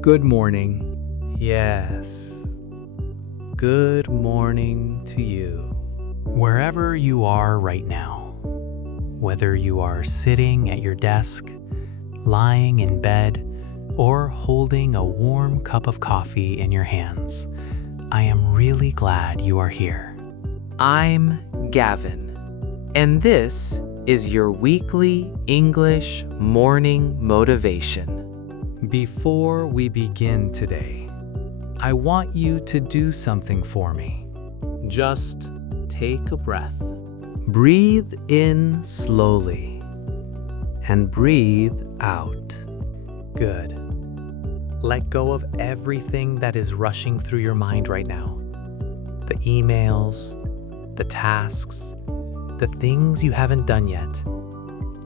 Good morning. Yes. Good morning to you. Wherever you are right now, whether you are sitting at your desk, lying in bed, or holding a warm cup of coffee in your hands, I am really glad you are here. I'm Gavin, and this is your weekly English morning motivation. Before we begin today, I want you to do something for me. Just take a breath. Breathe in slowly and breathe out. Good. Let go of everything that is rushing through your mind right now. The emails, the tasks, the things you haven't done yet.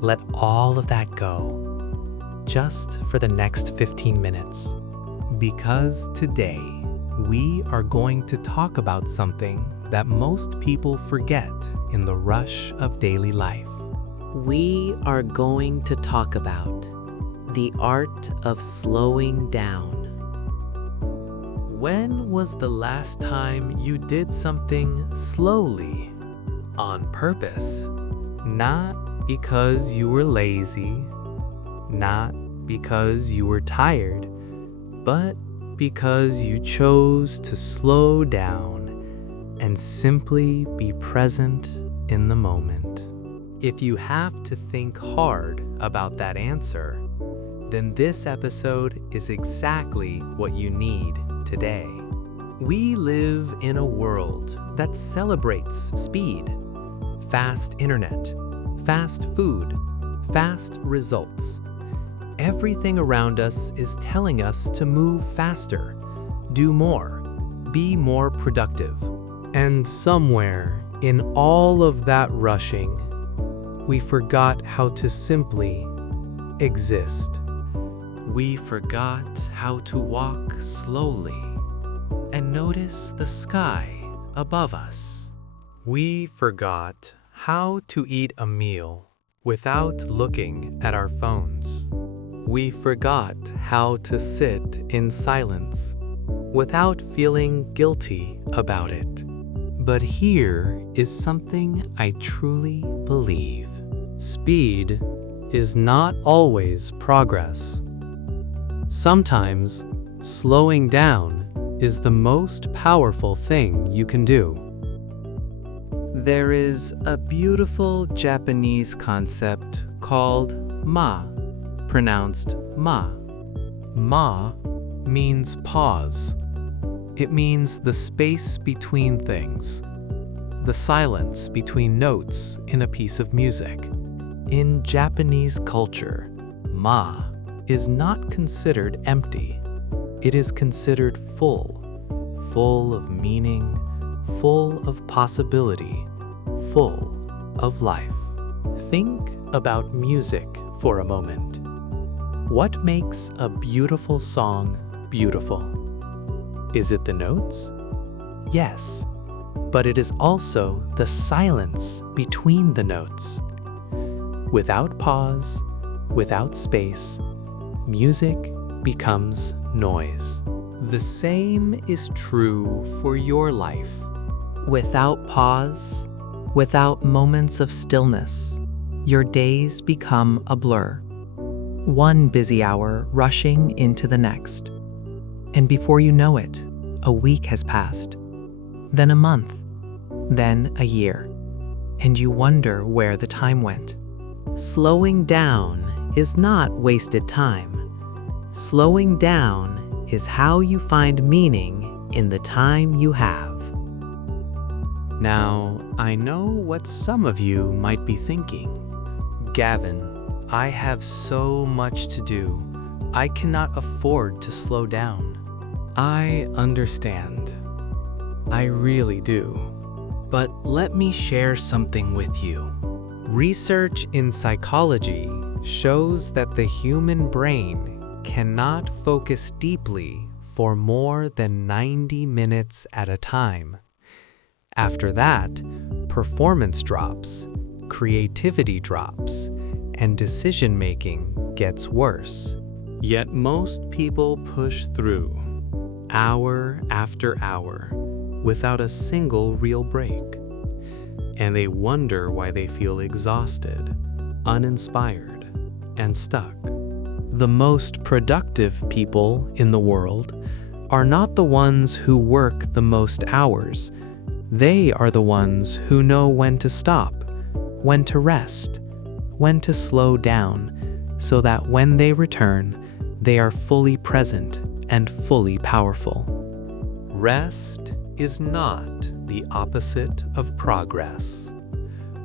Let all of that go, just for the next 15 minutes. Because today, we are going to talk about something that most people forget in the rush of daily life. We are going to talk about the art of slowing down. When was the last time you did something slowly, on purpose? Not because you were lazy, not because you were tired, but because you chose to slow down and simply be present in the moment. If you have to think hard about that answer, then this episode is exactly what you need today. We live in a world that celebrates speed, fast internet, fast food, fast results. Everything around us is telling us to move faster, do more, be more productive. And somewhere in all of that rushing, we forgot how to simply exist. We forgot how to walk slowly and notice the sky above us. We forgot how to eat a meal without looking at our phones. We forgot how to sit in silence without feeling guilty about it. But here is something I truly believe. Speed is not always progress. Sometimes, slowing down is the most powerful thing you can do. There is a beautiful Japanese concept called ma, pronounced ma. Ma means pause. It means the space between things, the silence between notes in a piece of music. In Japanese culture, ma is not considered empty. It is considered full of meaning, full of possibility, full of life. Think about music for a moment. What makes a beautiful song beautiful? Is it the notes? Yes, but it is also the silence between the notes. Without pause, without space, music becomes noise. The same is true for your life. Without pause, without moments of stillness, your days become a blur. One busy hour rushing into the next. And before you know it, a week has passed, then a month, then a year, and you wonder where the time went. Slowing down is not wasted time. Slowing down is how you find meaning in the time you have. Now, I know what some of you might be thinking. Gavin, I have so much to do. I cannot afford to slow down. I understand. I really do. But let me share something with you. Research in psychology shows that the human brain cannot focus deeply for more than 90 minutes at a time. After that, performance drops, creativity drops, and decision-making gets worse. Yet most people push through, hour after hour, without a single real break. And they wonder why they feel exhausted, uninspired, and stuck. The most productive people in the world are not the ones who work the most hours. They are the ones who know when to stop, when to rest, when to slow down, so that when they return, they are fully present and fully powerful. Rest is not the opposite of progress.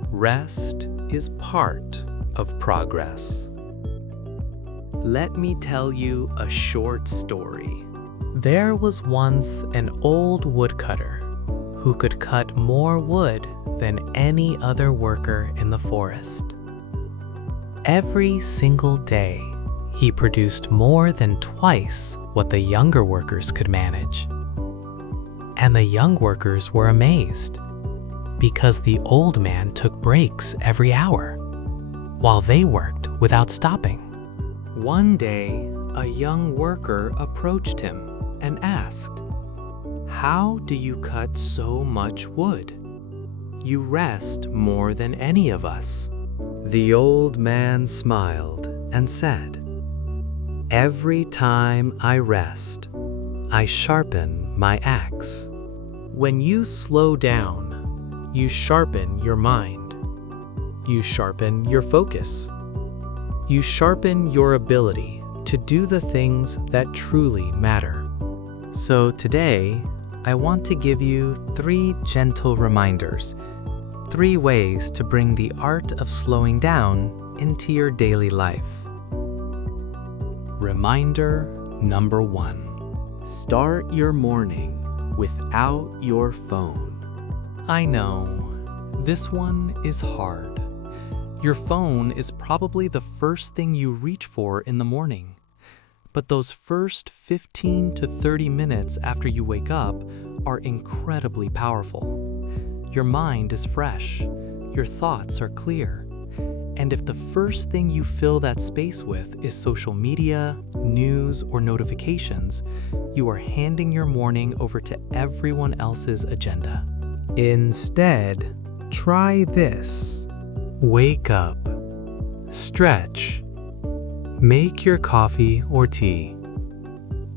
Rest is part of progress. Let me tell you a short story. There was once an old woodcutter who could cut more wood than any other worker in the forest. Every single day, he produced more than twice what the younger workers could manage. And the young workers were amazed, because the old man took breaks every hour, while they worked without stopping. One day, a young worker approached him and asked, "How do you cut so much wood? You rest more than any of us." The old man smiled and said, "Every time I rest, I sharpen my axe." When you slow down, you sharpen your mind. You sharpen your focus. You sharpen your ability to do the things that truly matter. So today, I want to give you 3 gentle reminders, 3 ways to bring the art of slowing down into your daily life. Reminder number 1. Start your morning without your phone. I know, this one is hard. Your phone is probably the first thing you reach for in the morning. But those first 15 to 30 minutes after you wake up are incredibly powerful. Your mind is fresh, your thoughts are clear. And if the first thing you fill that space with is social media, news, or notifications, you are handing your morning over to everyone else's agenda. Instead, try this. Wake up, stretch, make your coffee or tea,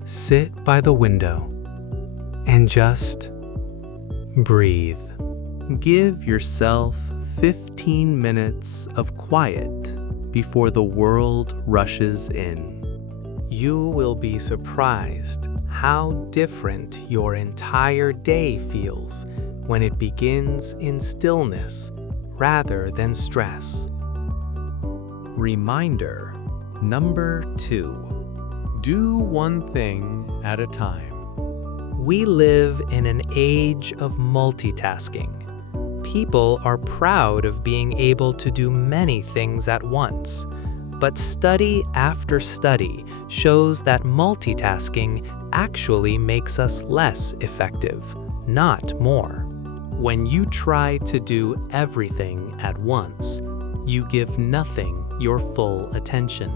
sit by the window, and just breathe. Give yourself 15 minutes of quiet before the world rushes in. You will be surprised how different your entire day feels when it begins in stillness rather than stress. Reminder number 2. Do one thing at a time. We live in an age of multitasking. People are proud of being able to do many things at once, but study after study shows that multitasking actually makes us less effective, not more. When you try to do everything at once, you give nothing your full attention.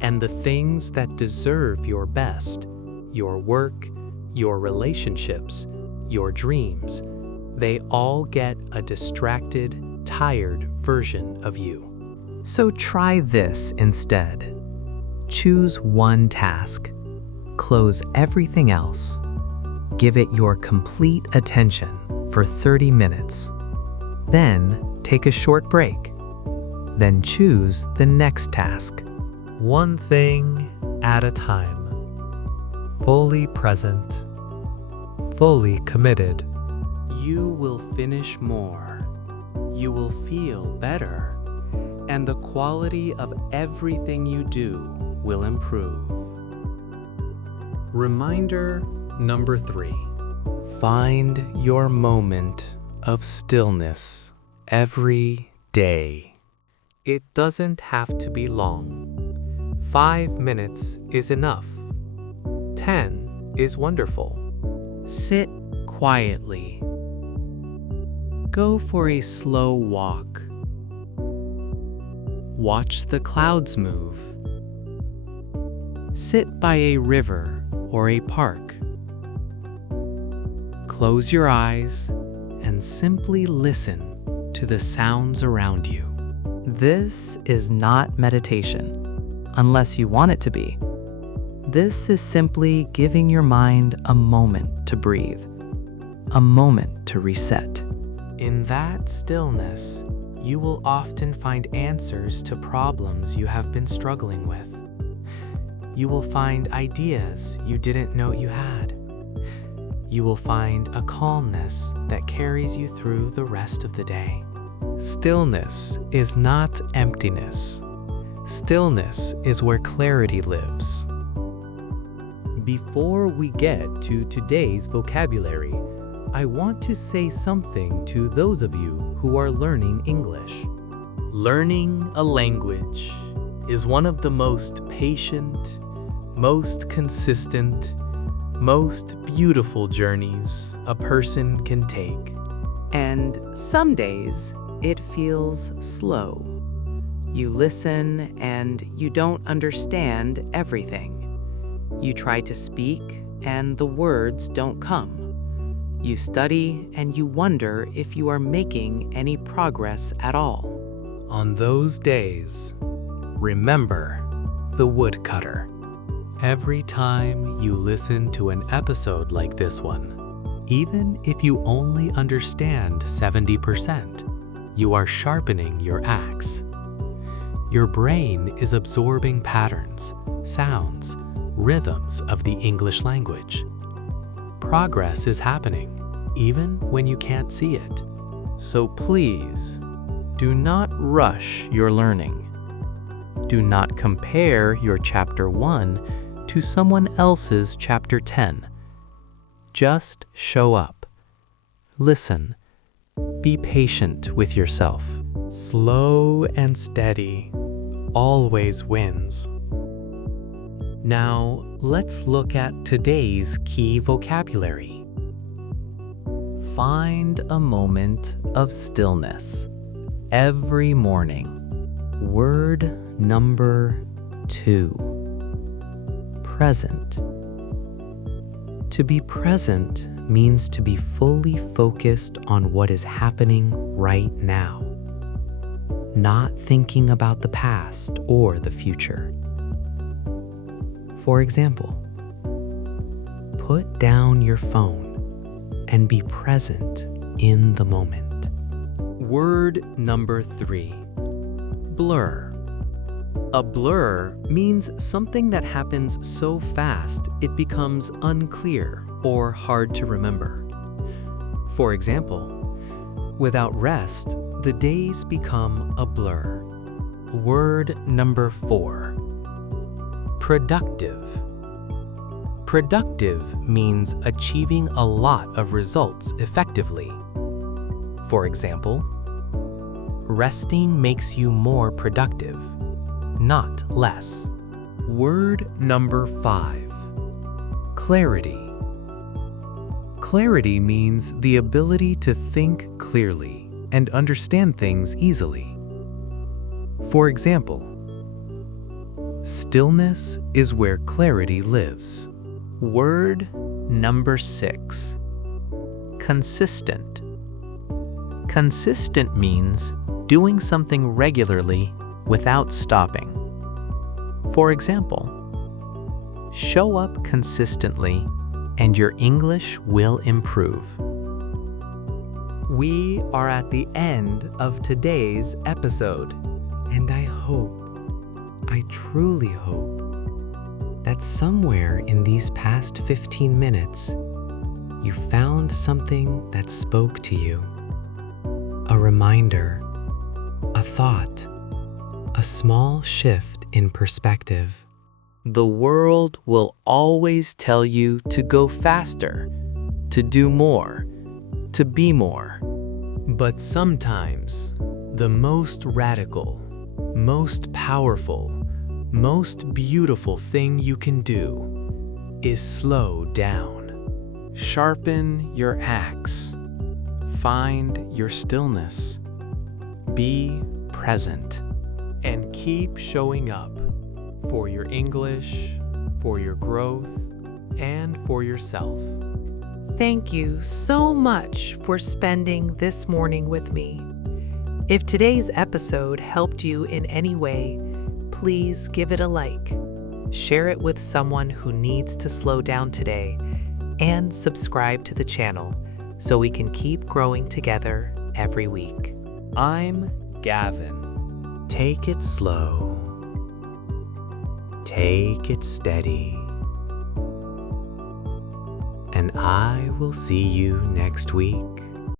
And the things that deserve your best, your work, your relationships, your dreams, they all get a distracted, tired version of you. So try this instead. Choose one task. Close everything else. Give it your complete attention for 30 minutes. Then take a short break. Then choose the next task. One thing at a time. Fully present. Fully committed. You will finish more. You will feel better. And the quality of everything you do will improve. Reminder number 3. Find your moment of stillness every day. It doesn't have to be long. 5 minutes is enough. 10 is wonderful. Sit quietly. Go for a slow walk. Watch the clouds move. Sit by a river or a park. Close your eyes and simply listen to the sounds around you. This is not meditation, unless you want it to be. This is simply giving your mind a moment to breathe, a moment to reset. In that stillness, you will often find answers to problems you have been struggling with. You will find ideas you didn't know you had. You will find a calmness that carries you through the rest of the day. Stillness is not emptiness. Stillness is where clarity lives. Before we get to today's vocabulary, I want to say something to those of you who are learning English. Learning a language is one of the most patient, most consistent, most beautiful journeys a person can take. And some days, it feels slow. You listen and you don't understand everything. You try to speak and the words don't come. You study and you wonder if you are making any progress at all. On those days, remember the Woodcutter. Every time you listen to an episode like this one, even if you only understand 70%, you are sharpening your axe. Your brain is absorbing patterns, sounds, rhythms of the English language. Progress is happening, even when you can't see it. So please, do not rush your learning. Do not compare your Chapter 1 to someone else's Chapter 10. Just show up. Listen. Be patient with yourself. Slow and steady always wins. Now, let's look at today's key vocabulary. Find a moment of stillness every morning. Word number 2. Present. To be present means to be fully focused on what is happening right now, not thinking about the past or the future. For example, put down your phone and be present in the moment. Word number 3. Blur. A blur means something that happens so fast it becomes unclear or hard to remember. For example, without rest, the days become a blur. Word number 4. Productive. Productive means achieving a lot of results effectively. For example, resting makes you more productive, not less. Word number 5. Clarity. Clarity means the ability to think clearly and understand things easily. For example, stillness is where clarity lives. Word number 6. Consistent. Consistent means doing something regularly without stopping. For example, show up consistently and your English will improve. We are at the end of today's episode, and I truly hope, that somewhere in these past 15 minutes, you found something that spoke to you. A reminder, a thought, a small shift in perspective. The world will always tell you to go faster, to do more, to be more. But sometimes, the most radical, most powerful, most beautiful thing you can do is slow down. Sharpen your axe. Find your stillness. Be present. And keep showing up for your English, for your growth, and for yourself. Thank you so much for spending this morning with me. If today's episode helped you in any way, please give it a like, share it with someone who needs to slow down today, and subscribe to the channel so we can keep growing together every week. I'm Gavin. Take it slow. Take it steady. And I will see you next week.